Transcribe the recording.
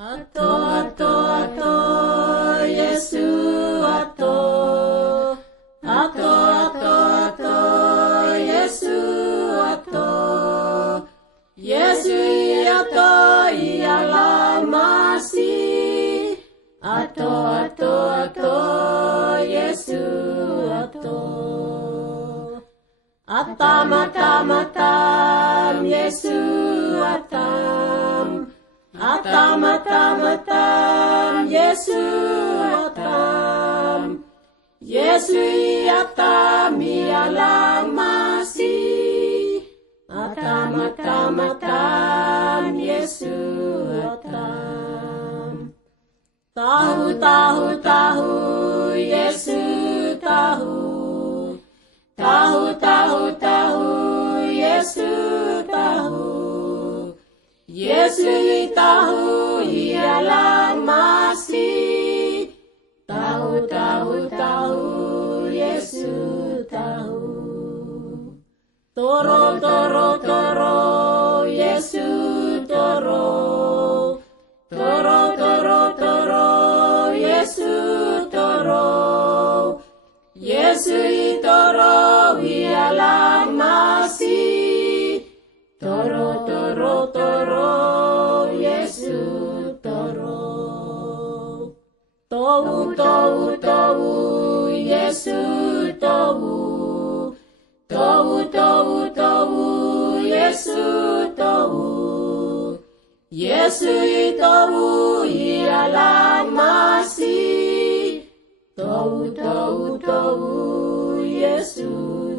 Ato, Yesu, ato, Yesu, Yesu, ialah Masih, Yesu, atam, Yesu, atam, Yesu, Yesu, ialah Masih, Yesu, tahu, Yesu, tahu, Yesu, Yesu, ialah Masih, Yesu, toro, Yesu, toro, Yesu, Yesu, ialah Masih, Yesu, Tohu, Yesu, tohu, Yesu, Yesu, ialah Masih, Yesu.